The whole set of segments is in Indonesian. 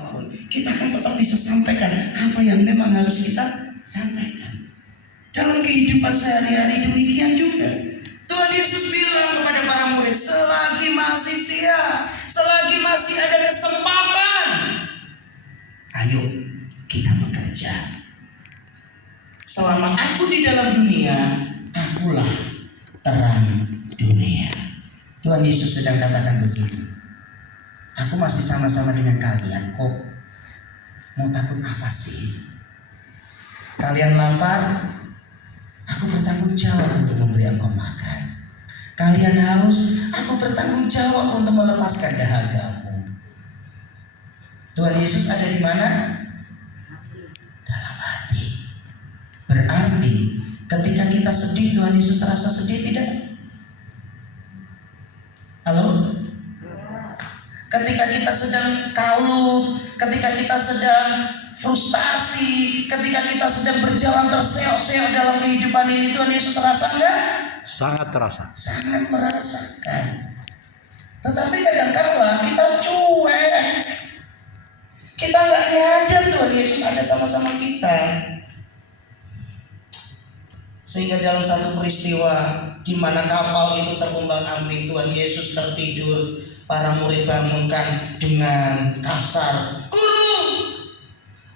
apapun, kita akan tetap bisa sampaikan apa yang memang harus kita sampaikan. Dalam kehidupan sehari-hari demikian juga. Tuhan Yesus bilang kepada para murid, selagi masih siang, selagi masih ada kesempatan, ayo kita bekerja. Selama aku di dalam dunia, akulah terang dunia. Tuhan Yesus sedang katakan begini, aku masih sama-sama dengan kalian kok. Mau takut apa sih? Kalian lapar, aku bertanggung jawab untuk memberi engkau makan. Kalian haus, aku bertanggung jawab untuk melepaskan dahagamu. Tuhan Yesus ada di mana? Dalam hati. Berarti ketika kita sedih, Tuhan Yesus rasa sedih tidak? Halo? Ketika kita sedang kalut, ketika kita sedang frustasi, ketika kita sedang berjalan terseok-seok dalam kehidupan ini, Tuhan Yesus rasa enggak? Sangat terasa. Sangat merasakan. Tetapi kadang-kala kita cuek, kita nggak nyadar Tuhan Yesus ada sama-sama kita. Sehingga dalam satu peristiwa di mana kapal itu terombang-ambing, Tuhan Yesus tertidur, para murid bangunkan dengan kasar, "Guru,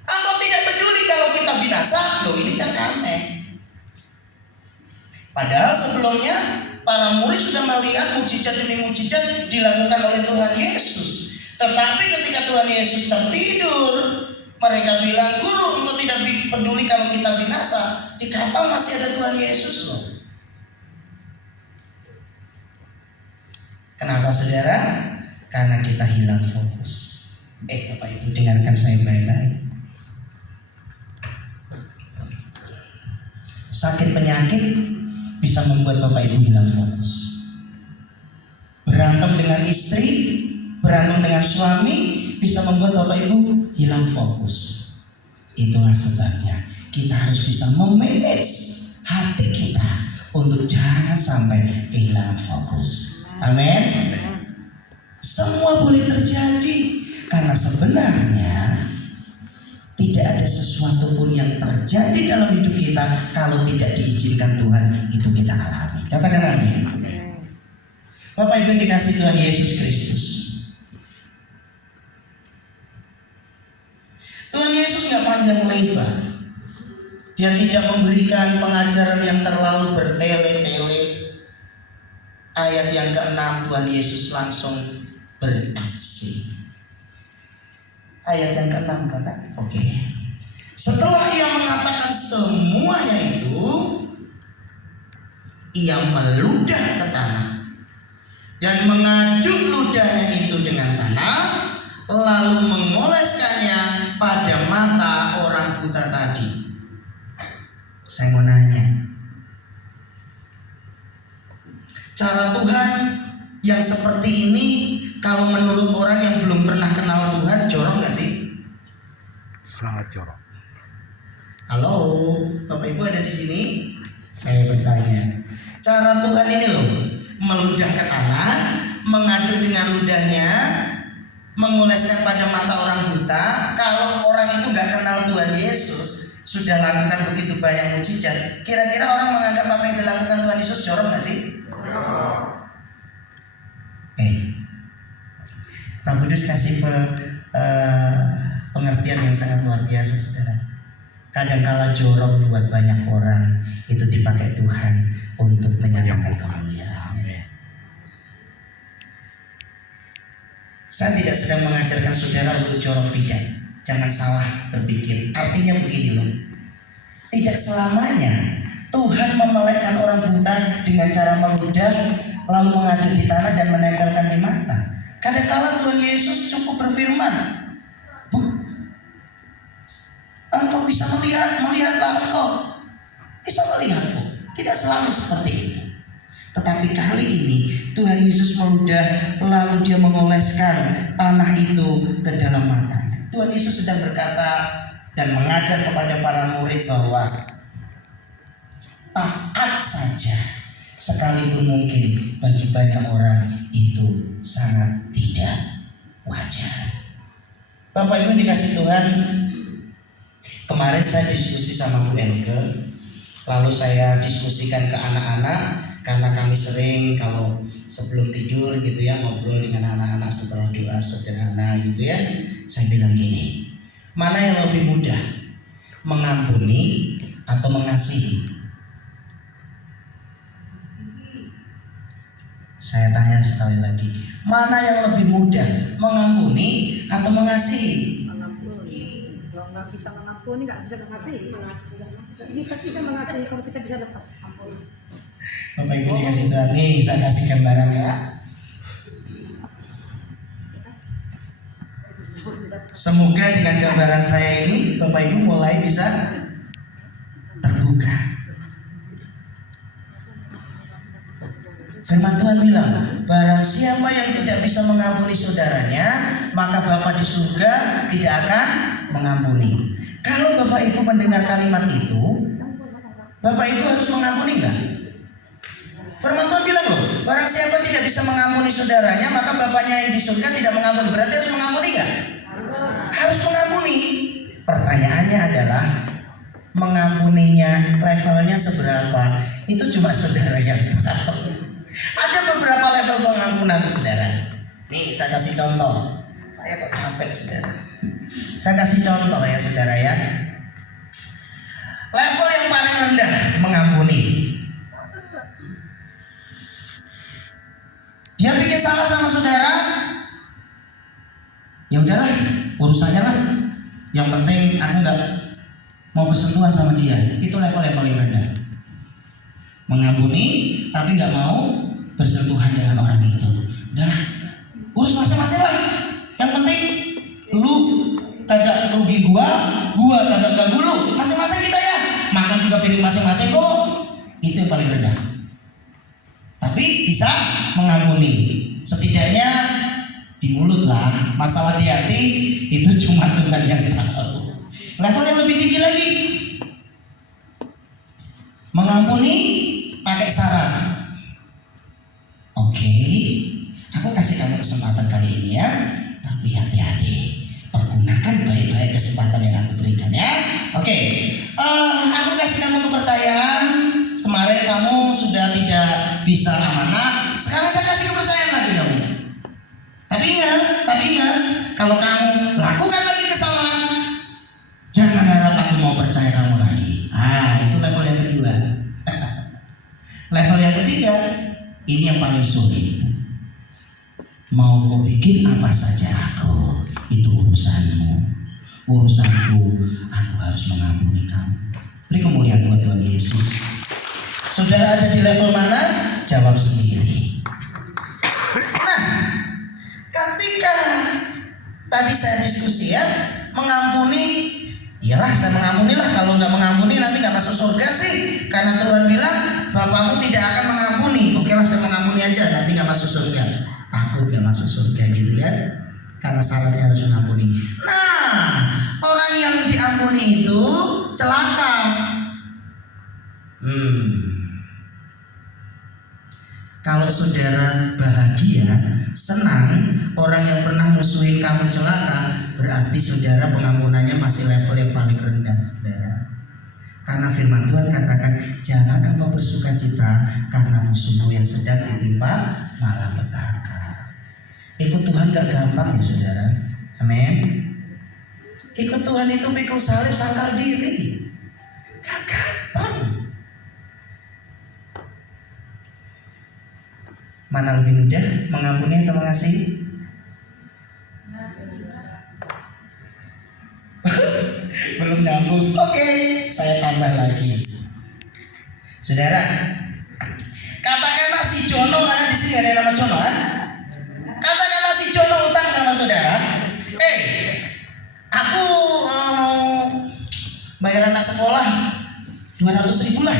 engkau tidak peduli kalau kita binasa?" Loh, ini kan aneh. Padahal sebelumnya para murid sudah melihat mujizat demi mujizat dilakukan oleh Tuhan Yesus. Tetapi ketika Tuhan Yesus tertidur, mereka bilang, "Guru, engkau tidak peduli kalau kita binasa? Di kapal masih ada Tuhan Yesus loh." Kenapa saudara? Karena kita hilang fokus. Bapak Ibu dengarkan saya baik-baik. Sakit penyakit bisa membuat Bapak Ibu hilang fokus. Berantem dengan istri, berantem dengan suami bisa membuat Bapak Ibu hilang fokus. Itulah sebabnya kita harus bisa memanage hati kita untuk jangan sampai kehilangan fokus. Amin. Semua boleh terjadi karena sebenarnya tidak ada sesuatu pun yang terjadi dalam hidup kita kalau tidak diizinkan Tuhan itu kita alami. Katakan amin. Bapak Ibu dikasih Tuhan Yesus Kristus. Tuhan Yesus nggak panjang lebar. Dia tidak memberikan pengajaran yang terlalu bertele-tele. Ayat yang ke-6 Tuhan Yesus langsung beraksi. Ayat yang ke-6 kata, oke. Setelah ia mengatakan semuanya itu, ia meludah ke tanah dan mengaduk ludahnya itu dengan tanah, lalu mengoleskannya pada mata orang buta tadi. Saya mau nanya, cara Tuhan yang seperti ini kalau menurut orang yang belum pernah kenal Tuhan jorok gak sih? Sangat jorok. Halo, Bapak Ibu ada di sini? Saya bertanya, cara Tuhan ini loh, meludah ke tanah, mengaduk dengan ludahnya, mengoleskan pada mata orang buta. Kalau orang itu gak kenal Tuhan Yesus, sudah lakukan begitu banyak mujizat, kira-kira orang menganggap apa yang dilakukan Tuhan Yesus jorok gak sih? Roh Kudus kasih pengertian yang sangat luar biasa, saudara. Kadangkala jorok buat banyak orang itu dipakai Tuhan untuk menyatakan kemuliaan. Saya tidak sedang mengajarkan saudara untuk jorok, tidak. Jangan salah berpikir. Artinya begini loh, tidak selamanya Tuhan memelekkan orang buta dengan cara meludah lalu mengaduk di tanah dan menempelkan di mata. Kadangkala Tuhan Yesus cukup berfirman, "Bu, engkau bisa melihatlah engkau bisa melihat, Bu." Tidak selalu seperti itu. Tetapi kali ini Tuhan Yesus meludah lalu dia mengoleskan tanah itu ke dalam matanya. Tuhan Yesus sedang berkata dan mengajar kepada para murid bahwa taat saja sekalipun mungkin bagi banyak orang itu sangat tidak wajar. Bapak Ibu dikasih Tuhan, kemarin saya diskusi sama Bu Elke, lalu saya diskusikan ke anak-anak, karena kami sering kalau sebelum tidur gitu ya ngobrol dengan anak-anak setelah doa sederhana gitu ya. Saya bilang gini, mana yang lebih mudah, mengampuni atau mengasihi? Saya tanya sekali lagi, mana yang lebih mudah, mengampuni atau mengasihi? Mengampuni. Kalau nggak bisa mengampuni, nggak bisa mengasihi. Bisa mengasihi kalau kita bisa lepas ampun. Bapak Ibu dikasih Tuhan, nih saya kasih gambaran ya. Semoga dengan gambaran saya ini Bapak Ibu mulai bisa terbuka. Firman Tuhan bilang, barang siapa yang tidak bisa mengampuni saudaranya, maka Bapa di surga tidak akan mengampuni. Kalau Bapak Ibu mendengar kalimat itu, Bapak Ibu harus mengampuni enggak? Firman Tuhan bilang loh, barang siapa tidak bisa mengampuni saudaranya, maka Bapaknya yang di surga tidak mengampuni. Berarti harus mengampuni enggak? Harus mengampuni. Pertanyaannya adalah, mengampuninya levelnya seberapa? Itu cuma saudara yang tahu. Ada beberapa level pengampunan saudara. Nih saya kasih contoh. Saya kok capek saudara. Saya kasih contoh ya saudara ya. Level yang paling rendah mengampuni. Dia bikin salah sama saudara, ya udahlah, urusannya lah. Yang penting aku nggak mau bersentuhan sama dia. Itu level yang paling rendah. Mengampuni tapi nggak mau bersentuhan dengan orang itu. Udahlah, urus masing-masing lah. Yang penting lu kagak rugi gua kagak ganggu lu. Masing-masing kita ya. Makan juga piring masing-masing kok. Itu yang paling rendah. Tapi bisa mengampuni. Setidaknya di mulut lah. Masalah di hati itu cuma Tuhan yang tahu. Level yang lebih tinggi lagi, mengampuni pakai syarat. Oke, aku kasih kamu kesempatan kali ini ya, tapi hati-hati, pergunakan baik-baik kesempatan yang aku berikan ya. Oke, aku kasih kamu kepercayaan. Kemarin kamu sudah tidak bisa amanah, sekarang saya kasih kepercayaan lagi kamu. Tapi ingat, kalau kamu lakukan lagi kesalahan, jangan harap aku mau percaya kamu lagi. Itu level yang kedua. Level yang ketiga, ini yang paling sulit. Mau kau bikin apa saja aku, itu urusanmu. Urusanku, aku harus mengampuni kamu. Beri kemuliaan buat Tuhan Yesus. Saudara ada di level mana? Jawab sendiri. Nah, ketika tadi saya diskusi ya, mengampuni, iyalah saya mengampuni lah. Kalau nggak mengampuni nanti nggak masuk surga sih. Karena Tuhan bilang Bapamu tidak akan mengampuni. Oke lah saya mengampuni aja, nanti nggak masuk surga. Takut nggak masuk surga gitu kan? Karena syaratnya harus mengampuni. Nah, orang yang diampuni itu celaka. Kalau saudara bahagia, senang, orang yang pernah musuhin kamu celaka, berarti saudara pengampunannya masih level yang paling rendah, saudara. Karena firman Tuhan katakan, jangan engkau bersuka cita karena musuhmu yang sedang ditimpa malapetaka. Ikut Tuhan gak gampang ya saudara. Amin. Ikut Tuhan itu pikul salib sangkal diri. Gak gampang. Mana lebih mudah, mengampuni atau mengasihi? Belum nyambung. Oke, saya tambah lagi. Saudara, katakanlah si Jono, karena di sini ada nama Jono kan? Katakanlah si Jono utang sama saudara. Aku mau bayar anak sekolah 200.000 lah.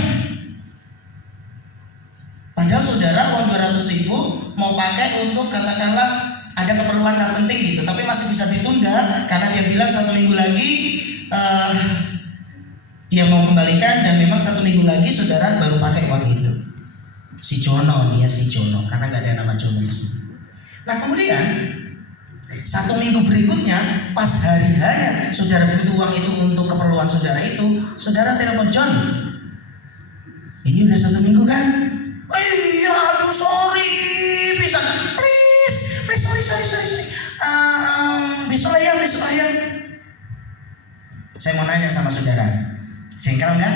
Padahal saudara uang 200.000 mau pakai untuk katakanlah ada keperluan yang penting gitu, tapi masih bisa ditunda karena dia bilang 1 minggu lagi dia mau kembalikan, dan memang 1 minggu lagi saudara baru pakai uang itu. Si Jono nih ya, si Jono, karena nggak ada nama Jono di sini. Nah kemudian 1 minggu berikutnya, pas hari-harinya saudara butuh uang itu untuk keperluan saudara itu, saudara telepon John. Ini udah 1 minggu kan? Iya, aduh sorry, bisa please, sorry. Besok lah ya. Saya mau nanya sama saudara, jengkel nggak?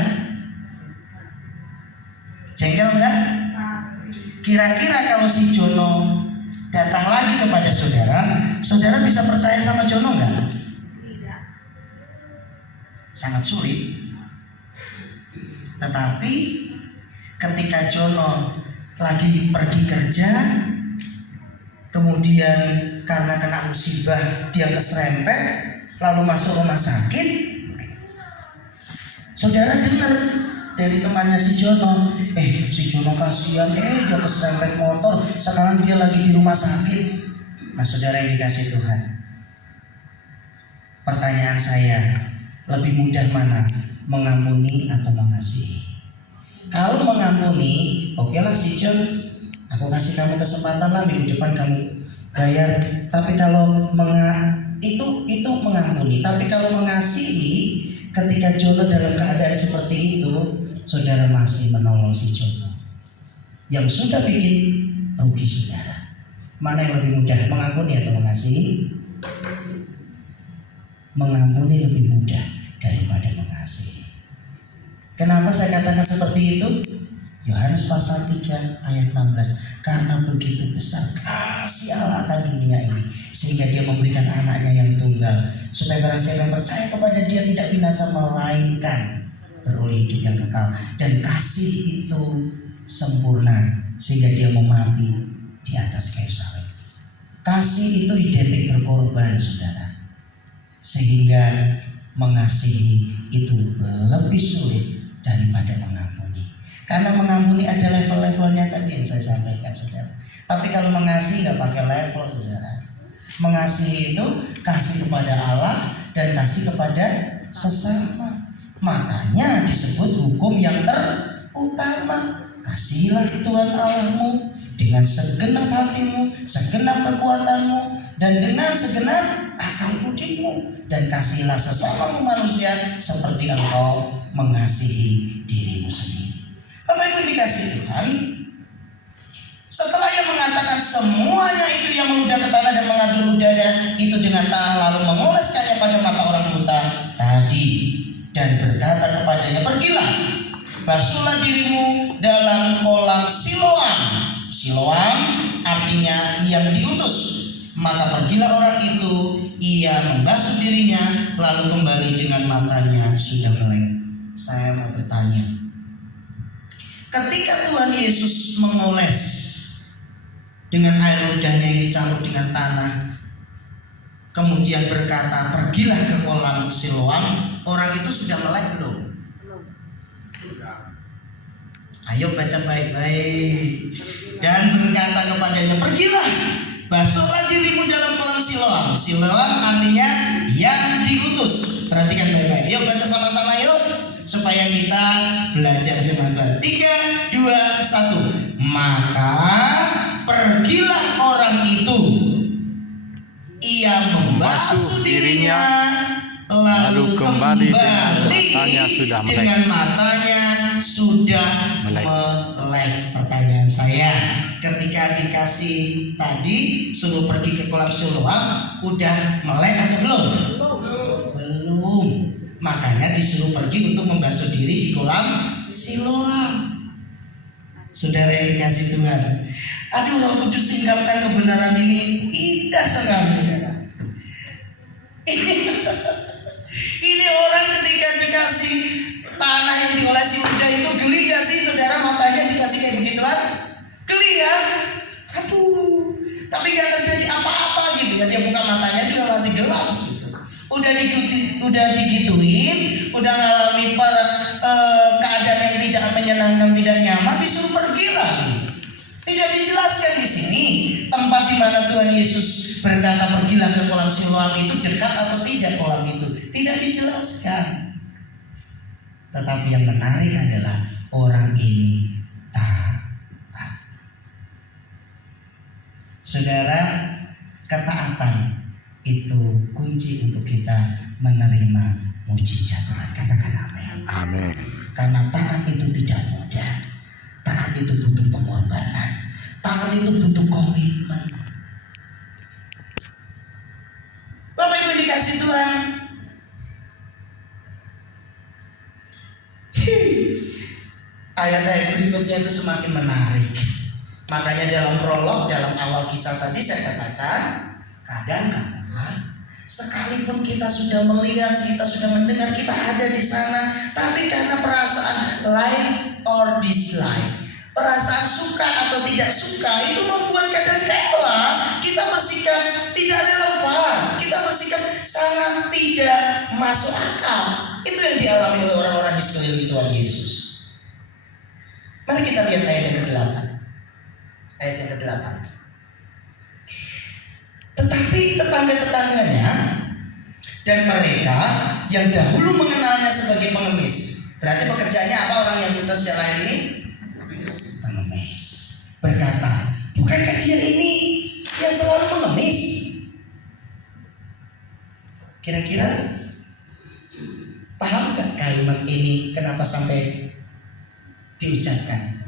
Kira-kira kalau si Jono datang lagi kepada saudara, saudara bisa percaya sama Jono nggak? Tidak. Sangat sulit. Tetapi ketika Jono lagi pergi kerja, kemudian karena kena musibah dia keserempet, lalu masuk rumah sakit, saudara dengar dari temannya si Jono, si Jono kasihan, dia keserempet motor, sekarang dia lagi di rumah sakit. Nah saudara yang dikasih Tuhan, pertanyaan saya, lebih mudah mana, mengampuni atau mengasihi? Kalau mengampuni, oke lah si John, aku kasih kamu kesempatan lah, minggu depan kamu bayar. Tapi kalau itu mengampuni. Tapi kalau mengasihi, ketika Jono dalam keadaan seperti itu, saudara masih menolong si Jono yang sudah bikin rugi saudara. Mana yang lebih mudah, mengampuni atau mengasihi? Mengampuni lebih mudah daripada mengasihi. Kenapa saya katakan seperti itu? Yohanes pasal 3 ayat 16. Karena begitu besar kasih Allah akan dunia ini, sehingga dia memberikan anaknya yang tunggal, supaya barang siapa yang percaya kepada dia tidak binasa, melainkan beroleh hidup yang kekal. Dan kasih itu sempurna, sehingga dia mau mati di atas kayu salib. Kasih itu identik berkorban saudara, sehingga mengasihi itu lebih sulit daripada mengampuni. Karena mengampuni ada level-levelnya tadi yang saya sampaikan saudara. Tapi kalau mengasihi nggak pakai level saudara. Mengasihi itu kasih kepada Allah dan kasih kepada sesama. Makanya disebut hukum yang terutama. Kasihilah Tuhan Allahmu dengan segenap hatimu, segenap kekuatanmu, dan dengan segenap akal budimu. Dan kasihilah sesamamu manusia seperti engkau mengasihi dirimu sendiri. Bapak Ibu dikasih Tuhan, setelah ia mengatakan semuanya itu yang meludah ke tanah dan mengaduk ludahnya itu dengan tanah, lalu mengoleskannya pada mata orang buta tadi, dan berkata kepadanya, pergilah, basuhlah dirimu dalam kolam Siloam. Siloam artinya yang diutus. Maka pergilah orang itu, ia membasuh dirinya, lalu kembali dengan matanya sudah melek. Saya mau bertanya, ketika Tuhan Yesus mengoles dengan air ludahnya yang dicampur dengan tanah, kemudian berkata, pergilah ke kolam Siloam, orang itu sudah melek belum? Ayo baca baik-baik. Dan berkata kepadanya, pergilah, basuhlah dirimu dalam kolam Siloam. Siloam artinya yang diutus. Perhatikan baik-baik. Yuk baca sama-sama yuk, supaya kita belajar firman Tuhan. 3, 2, 1. Maka pergilah orang itu, ia membasuh dirinya, lalu kembali dengan matanya sudah melek. Pertanyaan saya, ketika dikasih tadi suruh pergi ke kolam Siloam, udah melek atau belum? Belum. Makanya disuruh pergi untuk membasuh diri di kolam Siloam. Saudara yang dikasih Tuhan, aduh Roh Kudus singkapkan kebenaran ini indah sekali. Ini orang ketika dikasih tanah yang diolesi ludah itu geli gak sih saudara? Matanya dikasih kayak begituan, geli kan? Aduh, tapi gak terjadi apa-apa gitu ya. Dia buka matanya juga masih gelap gitu. Udah digituin, udah ngalami keadaan yang tidak menyenangkan, tidak nyaman, disuruh pergi lagi. Tidak dijelaskan di sini tempat di mana Tuhan Yesus berkata pergilah ke kolam Siloam itu dekat atau tidak kolam itu. Tidak dijelaskan. Tetapi yang menarik adalah orang ini taat. Saudara, ketaatan itu kunci untuk kita menerima mujizat Tuhan. Katakan amin. Amin. Karena taat itu tidak mudah. Taat itu butuh pengorbanan. Taat itu butuh komitmen. Bapak Ibu dikasih Tuhan. Ayat-ayat berikutnya itu semakin menarik. Makanya dalam prolog, dalam awal kisah tadi saya katakan, kadang-kadang sekalipun kita sudah melihat, kita sudah mendengar, kita ada di sana, tapi karena perasaan like or dislike, perasaan suka atau tidak suka, itu membuat kadang-kala kita bersikap tidak relevan, kita bersikap sangat tidak masuk akal. Itu yang dialami oleh orang-orang di sekeliling Tuhan Yesus. Mari kita lihat ayat yang ke-8. Ayat yang ke-8. Tetapi tetangga-tetangganya dan mereka yang dahulu mengenalnya sebagai pengemis. Berarti pekerjaannya apa orang yang buta secara ini? Pengemis. Berkata, bukankah dia ini yang selalu mengemis? Kira-kira paham gak kalimat ini kenapa sampai diucapkan?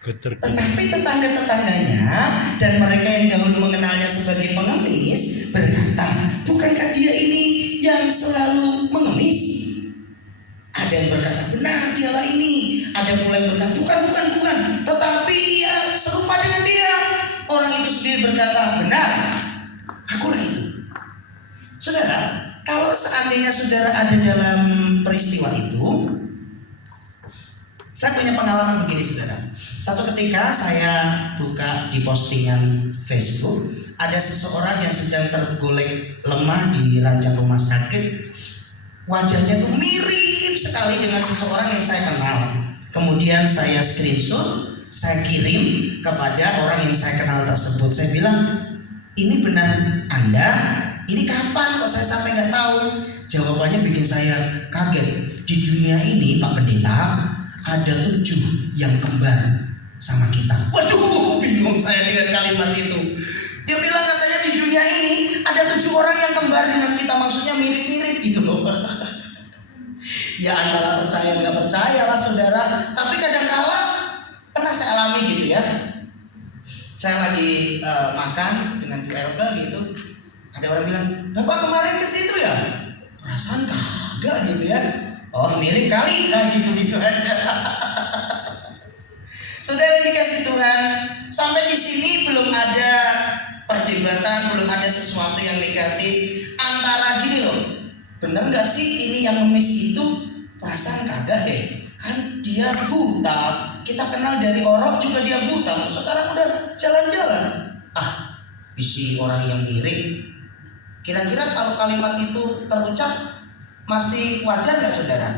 Tetapi tetangga-tetangganya dan mereka yang dahulu mengenalnya sebagai pengemis berkata, bukankah dia ini yang selalu mengemis? Ada yang berkata, benar dialah ini. Ada pula yang berkata, bukan, tetapi ia serupa dengan dia. Orang itu sendiri berkata, benar, akulah itu. Saudara, kalau seandainya saudara ada dalam peristiwa itu, saya punya pengalaman begini saudara. Satu ketika saya buka di postingan Facebook, ada seseorang yang sedang tergolek lemah di ranjang rumah sakit. Wajahnya tuh mirip sekali dengan seseorang yang saya kenal. Kemudian saya screenshot, saya kirim kepada orang yang saya kenal tersebut. Saya bilang, ini benar Anda? Ini kapan kok saya sampai nggak tahu? Jawabannya bikin saya kaget. Di dunia ini Pak Pendeta, ada 7 yang kembar sama kita. Waduh, bingung saya dengan kalimat itu. Dia bilang katanya di dunia ini ada 7 orang yang kembar dengan kita, maksudnya mirip-mirip gitu loh. Ya antara percaya nggak percaya lah saudara. Tapi kadang-kala pernah saya alami gitu ya. Saya lagi makan dengan keluarga gitu. Ada orang bilang, Bapak kemarin ke situ ya? Perasaan kagak gitu ya. Oh mirip kali, saya gitu-gitu aja. Saudara dikasih Tuhan, sampai di sini belum ada perdebatan, belum ada sesuatu yang negatif. Antara gini loh, bener nggak sih ini yang ngemis itu? Perasaan kagak deh, kan dia buta. Kita kenal dari orok juga dia buta. Sekarang udah jalan-jalan. Isi orang yang mirip. Kira-kira kalau kalimat itu terucap masih wajar nggak saudara?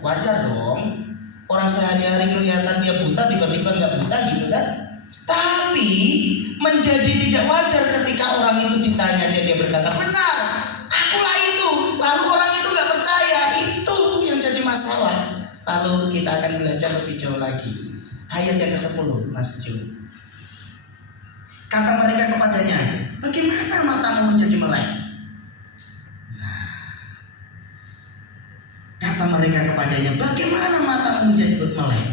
Wajar dong. Orang sehari-hari kelihatan dia buta, tiba-tiba nggak buta gitu kan? Tapi menjadi tidak wajar ketika orang itu ditanya dan dia berkata benar, akulah itu. Lalu orang itu nggak percaya, itu yang jadi masalah. Lalu kita akan belajar lebih jauh lagi. Ayat yang ke-10, Mas Ju. Kata mereka kepadanya, bagaimana matamu menjadi melek? Kata mereka kepadanya, bagaimana matamu menjadi melek?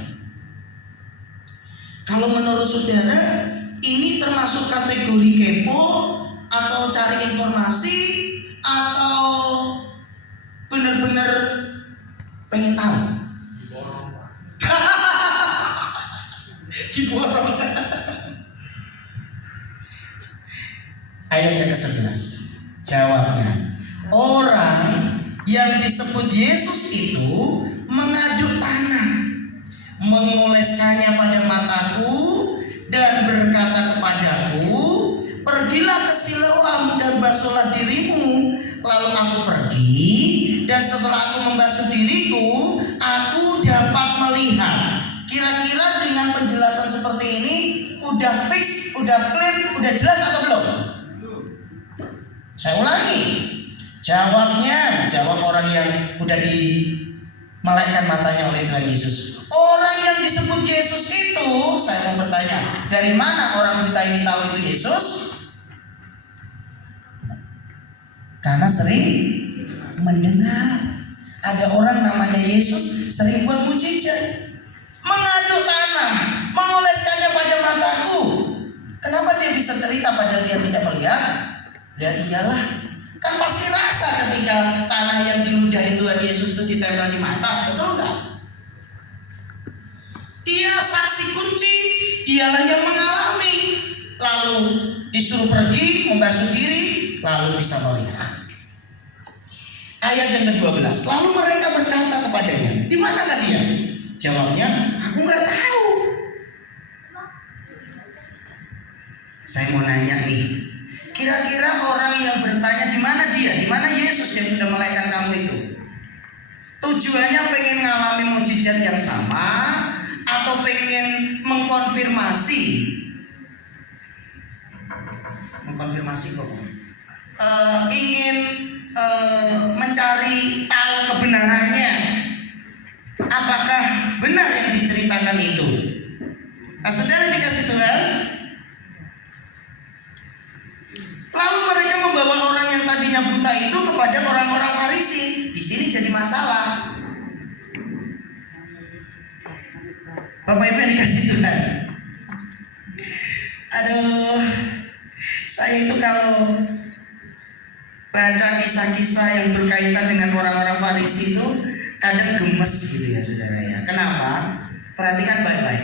Kalau menurut saudara, ini termasuk kategori kepo atau cari informasi atau benar-benar pengen tahu? Diborong. Ayat yang ke-11, jawabnya, orang yang disebut Yesus itu mengaduk tanah, mengoleskannya pada mataku dan berkata kepadaku, pergilah ke Siloam dan basuhlah dirimu. Lalu aku pergi, dan setelah aku membasuh diriku, aku dapat melihat. Kira-kira dengan penjelasan seperti ini udah fix, udah clear, udah jelas atau belum? Saya ulangi. Jawab orang yang udah melekkan matanya oleh Tuhan Yesus. Orang yang disebut Yesus itu, saya mau bertanya, dari mana orang buta ini tahu itu Yesus? Karena sering mendengar ada orang namanya Yesus sering buat mujizat, mengaduk tanah, mengoleskannya pada mataku. Kenapa dia bisa cerita padahal dia tidak melihat? Ya iyalah, kan pasti rasa ketika tanah yang diludahi Tuhan Yesus itu ditempel di mata, betul enggak? Dia saksi kunci, dialah yang mengalami. Lalu disuruh pergi, membasuh diri, lalu bisa melihat. Ayat yang ke-12. Lalu mereka berkata kepadanya, di manakah dia? Jawabnya, aku nggak tahu. Saya mau nanya nih, kira-kira orang yang bertanya di mana dia, di mana Yesus yang sudah melahirkan kamu itu, tujuannya pengen ngalami mujizat yang sama atau pengen mengkonfirmasi kok, ingin mencari tahu kebenarannya, apakah benar yang diceritakan itu. Nah, saudara dikasih Tuhan, lalu mereka membawa orang yang tadinya buta itu kepada orang-orang Farisi. Di sini jadi masalah. Bapak Ibu yang dikasih Tuhan, aduh, saya itu kalau baca kisah-kisah yang berkaitan dengan orang-orang Farisi itu kadang gemes gitu ya saudara ya. Kenapa? Perhatikan baik-baik.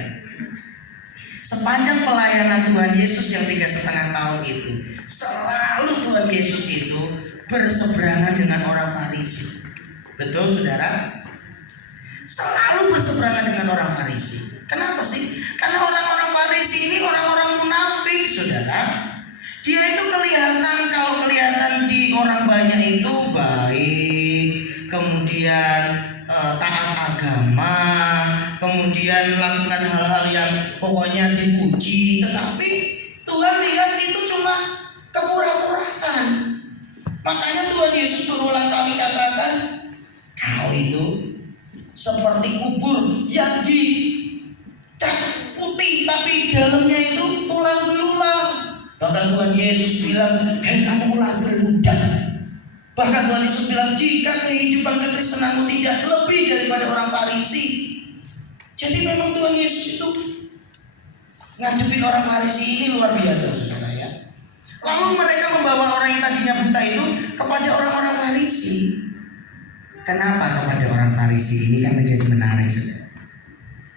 Sepanjang pelayanan Tuhan Yesus yang 3,5 tahun itu, selalu Tuhan Yesus itu berseberangan dengan orang Farisi. Betul saudara? Selalu berseberangan dengan orang Farisi. Kenapa sih? Karena orang-orang Farisi ini orang-orang munafik saudara. Dia itu kalau kelihatan di orang banyak itu baik, kemudian taat agama, kemudian melakukan hal-hal yang pokoknya dipuji, tetapi Tuhan lihat itu cuma kepura-puraan. Makanya Tuhan Yesus berulang kali katakan, kau itu seperti kubur yang dicat putih tapi dalamnya itu tulang belulang. Bahkan Tuhan Yesus bilang, hei kamu ular beludak. Bahkan Tuhan Yesus bilang, jika kehidupan kekristenanmu tidak lebih daripada orang Farisi. Jadi memang Tuhan Yesus itu ngadepin orang Farisi ini luar biasa saudara ya. Lalu mereka membawa orang yang tadinya buta itu kepada orang-orang Farisi. Kenapa kepada orang Farisi? Ini kan menjadi menarik saudara.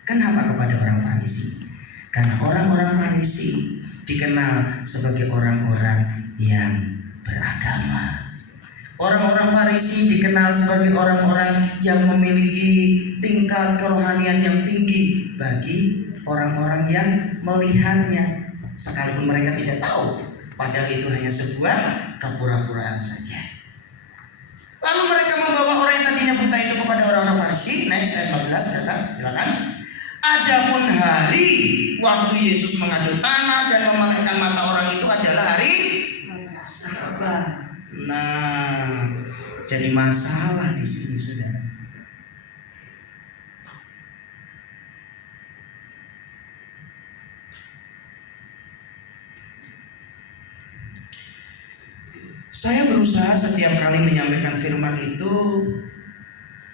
Kenapa kepada orang Farisi? Karena orang-orang Farisi dikenal sebagai orang-orang yang beragama. Orang-orang Farisi dikenal sebagai orang-orang yang memiliki tingkat kerohanian yang tinggi bagi orang-orang yang melihatnya, sekalipun mereka tidak tahu, padahal itu hanya sebuah kepura-puraan saja. Lalu mereka membawa orang yang tadinya buta itu kepada orang-orang Farisi. Next ayat 14 kata, silakan. Adapun hari waktu Yesus mengaduk tanah dan memelekkan mata orang itu adalah hari Sabat. Nah, jadi masalah di sini saudara. Saya berusaha setiap kali menyampaikan firman itu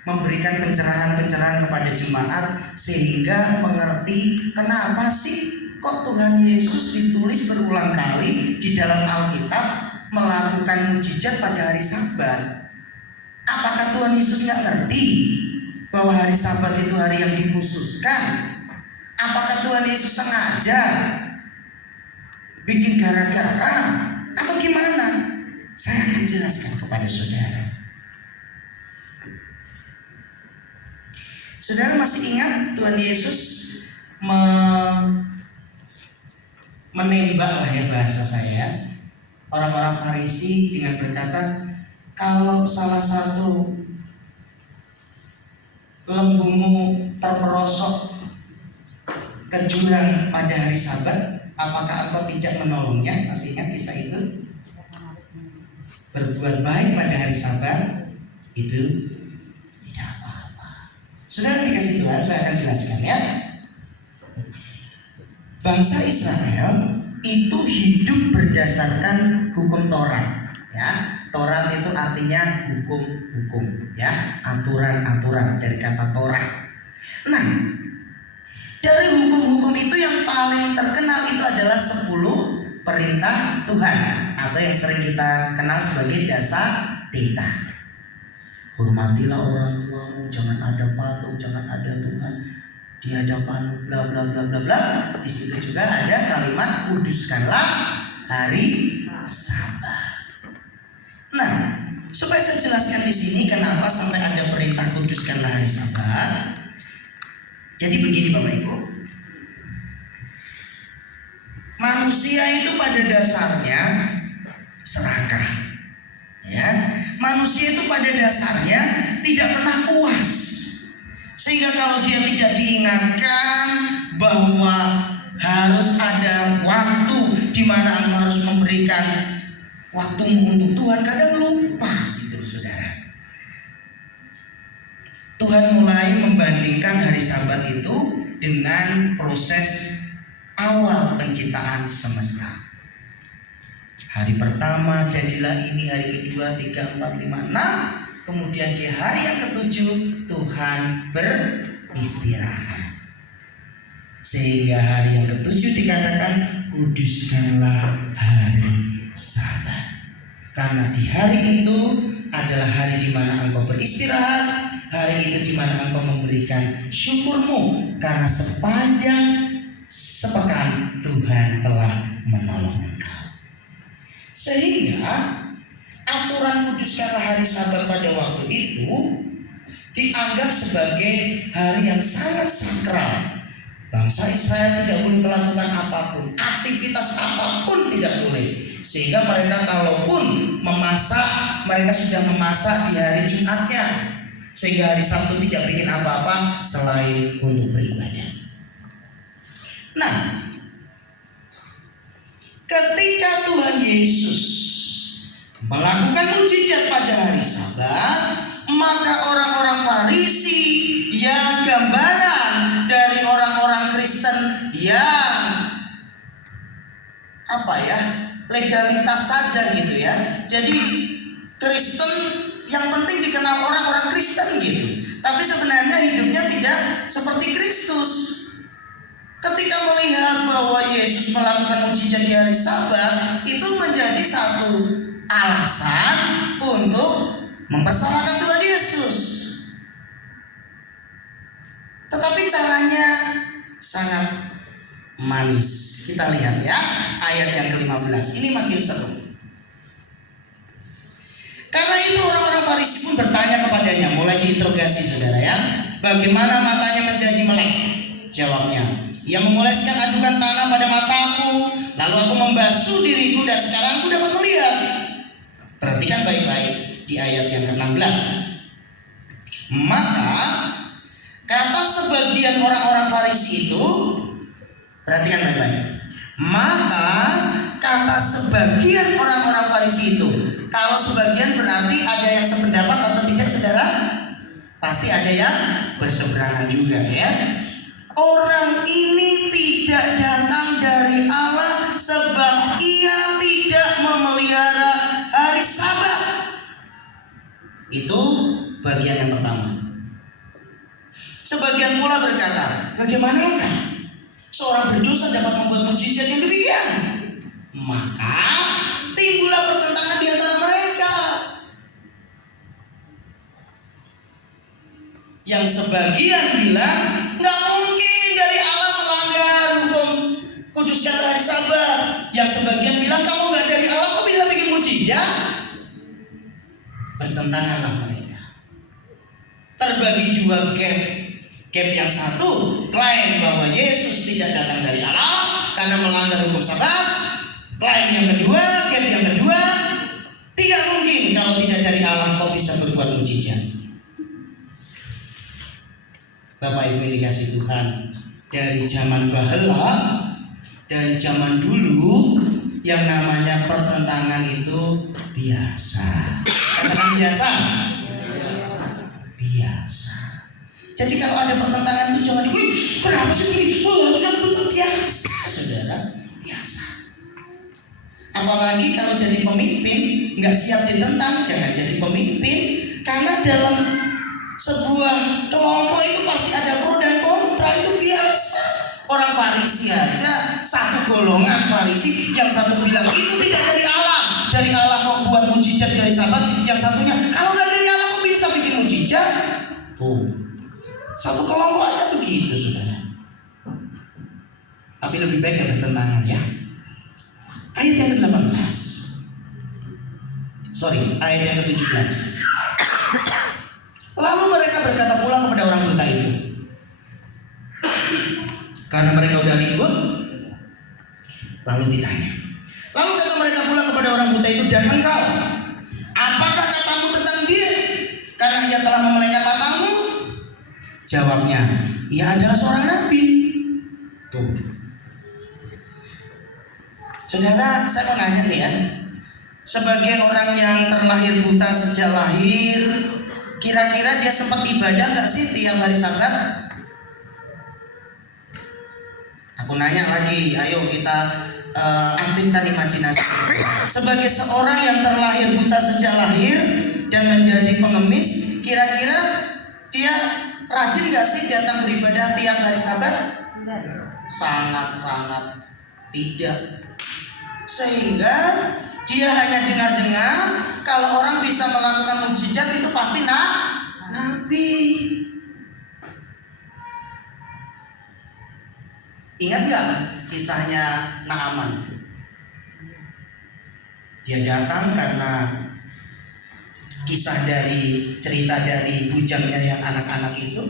memberikan pencerahan-pencerahan kepada jemaat sehingga mengerti kenapa sih kok Tuhan Yesus ditulis berulang kali di dalam Alkitab melakukan mujizat pada hari Sabat. Apakah Tuhan Yesus nggak ngerti bahwa hari Sabat itu hari yang dikhususkan? Apakah Tuhan Yesus sengaja bikin gara-gara atau gimana? Saya akan jelaskan kepada saudara. Saudara masih ingat Tuhan Yesus menembak lah ya bahasa saya orang-orang Farisi dengan berkata, kalau salah satu lembumu terperosok ke jurang pada hari Sabat, apakah engkau tidak menolongnya? Masih ingat kisah itu? Berbuat baik pada hari Sabat itu tidak apa-apa. Saudara dikasih Tuhan, saya akan jelaskan ya. Bangsa Israel itu hidup berdasarkan hukum Taurat, ya. Taurat itu artinya hukum-hukum, ya, aturan-aturan dari kata Taurat. Nah, dari hukum-hukum itu yang paling terkenal itu adalah 10 perintah Tuhan atau yang sering kita kenal sebagai dasar tita. Hormatilah orang tuamu, jangan ada patung, jangan ada Tuhan di hadapan, bla bla bla bla bla. Di situ juga ada kalimat kuduskanlah hari Sabat. Nah, supaya saya jelaskan di sini kenapa sampai ada perintah kuduskanlah hari Sabat. Jadi begini Bapak Ibu, manusia itu pada dasarnya serakah, ya. Manusia itu pada dasarnya tidak pernah puas, sehingga kalau dia tidak diingatkan bahwa harus ada waktu di mana engkau harus memberikan waktumu untuk Tuhan, kadang lupa gitu saudara. Tuhan mulai membandingkan hari Sabat itu dengan proses awal penciptaan semesta. Hari pertama jadilah ini, hari kedua, 3, 4, 5, 6. Kemudian di hari yang ketujuh Tuhan beristirahat. Sehingga hari yang ketujuh dikatakan kuduskanlah hari Sabat. Karena di hari itu adalah hari di mana engkau beristirahat. Hari itu di mana engkau memberikan syukurmu karena sepanjang sepekan Tuhan telah menolong engkau. Sehingga aturan kuduskanlah hari Sabat pada waktu itu dianggap sebagai hari yang sangat sakral. Bangsa Israel tidak boleh melakukan apapun, aktivitas apapun tidak boleh. Sehingga mereka kalaupun memasak, mereka sudah memasak di hari Jumatnya. Sehingga hari Sabtu tidak bikin apa-apa selain untuk beribadah. Nah, ketika Tuhan Yesus melakukan mukjizat pada hari Sabat, maka orang-orang Farisi yang gambaran dari orang-orang Kristen yang legalitas saja gitu ya. Jadi Kristen yang penting dikenal orang-orang Kristen gitu. Tapi sebenarnya hidupnya tidak seperti Kristus. Ketika melihat bahwa Yesus melakukan mukjizat di hari Sabat, itu menjadi satu alasan untuk mempersalahkan Tuhan Yesus. Tetapi caranya sangat manis. Kita lihat ya, ayat yang ke-15. Ini makin seru. Karena itu orang-orang Farisi pun bertanya kepadanya, mulai diinterogasi saudara ya, bagaimana matanya menjadi melek? Jawabnya, ia mengoleskan adukan tanah pada mataku, lalu aku membasuh diriku dan sekarang aku dapat melihat. Perhatikan baik-baik di ayat yang ke-16. Maka kata sebagian orang-orang Farisi itu, perhatikan baik-baik. Maka kata sebagian orang-orang Farisi itu, kalau sebagian berarti ada yang sependapat atau tidak saudara? Pasti ada yang berseberangan juga ya. Orang ini tidak datang dari Allah sebab ia tidak memelihara hari Sabat. Itu bagian yang pertama. Sebagian pula berkata, bagaimanakah seorang berdosa dapat membuat mukjizat yang demikian? Maka timbullah pertentangan di antara mereka. Yang sebagian bilang nggak mungkin dari Allah melanggar hukum kuduskan hari Sabat. Yang sebagian bilang kamu nggak dari Allah kok bisa bikin mukjizat? Bertentanganlah mereka. Terbagi dua camp. Camp yang satu klaim bahwa Yesus tidak datang dari Allah karena melanggar hukum Sabat. Klaim yang kedua, camp yang kedua, tidak mungkin kalau tidak dari Allah kau bisa berbuat mukjizat. Bapak Ibu yang dikasih Tuhan, dari zaman bahela, dari zaman dulu, yang namanya pertentangan itu biasa. Katakan biasa. Biasa. Jadi kalau ada pertentangan itu jangan wih kenapa sih ini? Oh, harusnya betul biasa, saudara, biasa. Apalagi kalau jadi pemimpin nggak siap ditentang, jangan jadi pemimpin. Karena dalam sebuah kelompok itu pasti ada pro dan kontra, itu biasa. Orang Farisi aja, satu golongan Farisi, yang satu bilang itu tidak dari Allah kok buat mujizat dari sahabat. Yang satunya kalau nggak dari Allah kok bisa bikin mujizat? Tuh, satu kelompok aja begitu, saudara. Tapi lebih baik ya bertentangan ya. Ayat yang ke-18. Ayat yang ke-17. Lalu mereka berkata pula kepada orang buta itu, karena mereka udah ribut, lalu ditanya. Lalu kata mereka pula kepada orang buta itu, dan engkau, apakah katamu tentang dia? Karena ia telah memelihara matamu. Jawabnya, ia adalah seorang nabi. Tuh, saudara, saya mau nanya nih ya, sebagai orang yang terlahir buta sejak lahir, kira-kira dia sempat ibadah nggak sih tiap hari Sabat? Aku nanya lagi, ayo kita aktifkan imajinasi. Sebagai seorang yang terlahir buta sejak lahir dan menjadi pengemis, kira-kira dia rajin nggak sih datang beribadah tiap hari Sabat? Enggak. Sangat-sangat tidak. Sehingga dia hanya dengar-dengar kalau orang bisa melakukan mujizat itu pasti nabi. Ingat gak kisahnya Naaman? Dia datang karena cerita dari bujangnya yang anak-anak itu.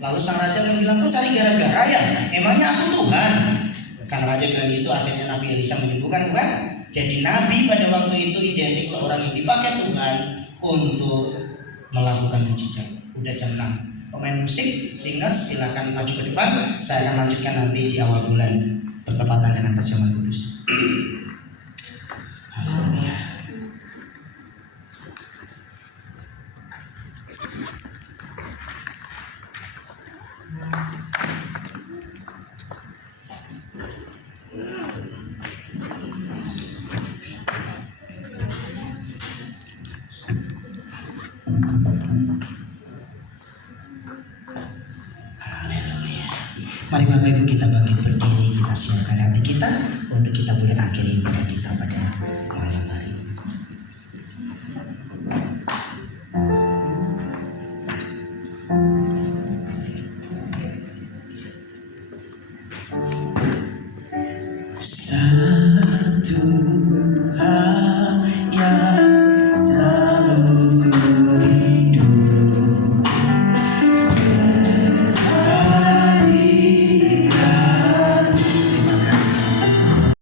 Lalu sang raja bilang, kau cari gara-gara ya? Emangnya aku Tuhan? Sang raja bilang gitu, akhirnya Nabi Elisa menyembuhkan, bukan? Jadi nabi pada waktu itu identik seorang yang dipakai Tuhan untuk melakukan mujizat. Udah jam 6. Pemain musik, singer, silakan maju ke depan. Saya akan lanjutkan nanti di awal bulan bertepatan dengan perjamuan kudus. Haleluya. Mari Bapak Ibu kita bangkit berdiri, kita siapkan hati kita untuk kita boleh akhiri ibadah